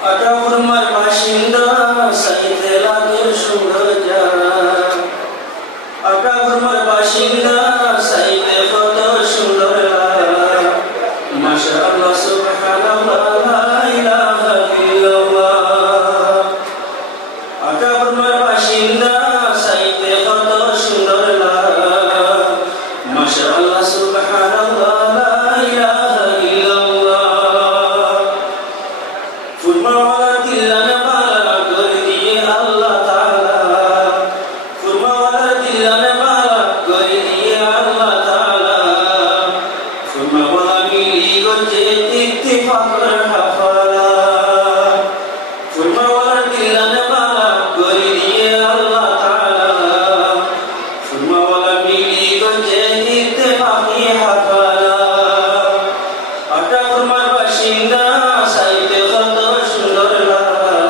আটাউরমার বাসিন্দা সাইতে লাগে সুন্দর জানা আটাউরমার বাসিন্দা সাইতে কত সুন্দর লাগা মাশাআল্লাহ সুবহানাল্লাহ লা ইলাহা ইল্লাল্লাহ আটাউরমার বাসিন্দা সাইতে কত সুন্দর লাগা মাশাআল্লাহ সুবহানাল্লাহ লা ইলাহা ইল্লাল্লাহ ফুরমাওয়ালা দিলানে বালা করে দিয়ে আল্লাহ তাআলা ফুরমাওয়ালা দিলানে বালা করে দিয়ে আল্লাহ তাআলা ফুরমাওয়ালা মিলি গজে ইত্তেফাক হাফালা ফুরমাওয়ালা দিলানে বালা করে দিয়ে আল্লাহ তাআলা ফুরমাওয়ালা মিলি গজে ইত্তেফাক হাফালা আটা ফুরমার বাসিন্দা সাইতে কত সুন্দর লাগা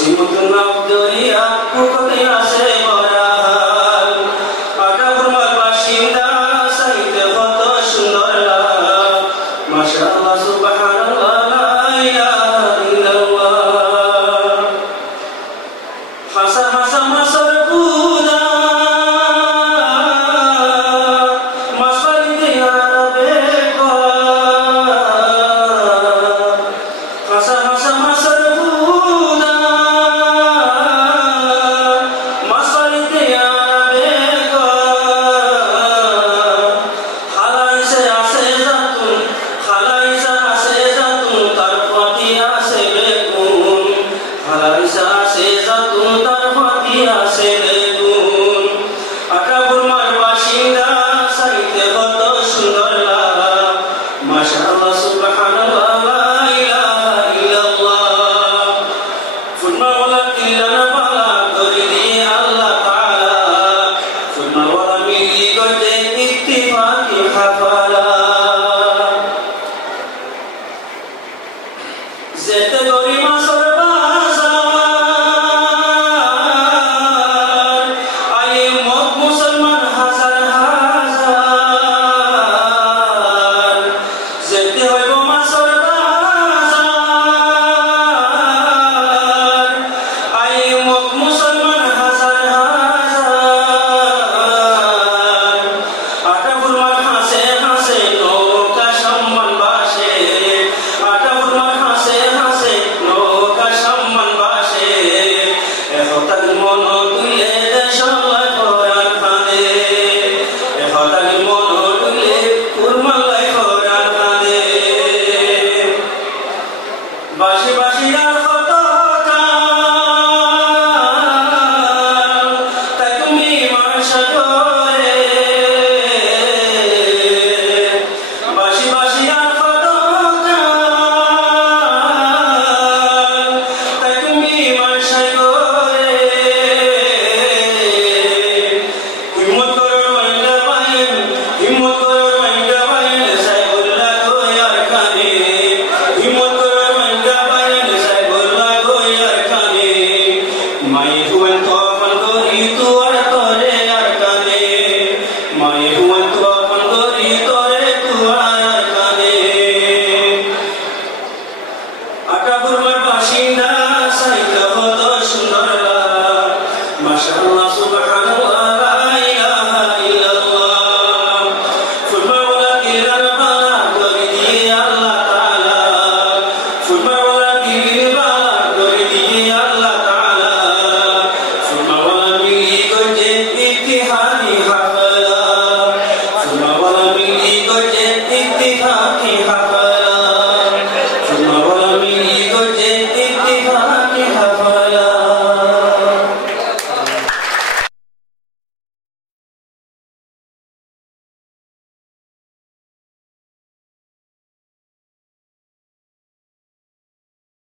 জসিমুদ্দিন দরিয়া পুকুরে আসে বরাল আটাপুরমার বাসিন্দা সাইতে কত সুন্দর লাল মাশাআল্লাহ সুবহানাল্লাহ লা ইলাহা ইল্লাল্লাহ হাসা হাসা মাসর পুরা মাসফালিতে আরবে কো হাসা হাসা মাসর পুরা মাসফালিতে আরবে কো খালাইসে আসে জাতুন খালাইসে আসে জাতুন তার প্রতি আসে বেগুন খালাইসে আসে জাতুন তার প্রতি আসে বেগুন আটাপুরমার বাসিন্দা সাইতে কত সুন্দর লাল মাশাআল্লাহ সুবহানাল্লাহ লা ইলাহা ইল্লাল্লাহ ফুরমাওয়ালা তিল্লানা পালা করে দিয়ে আল্লাহ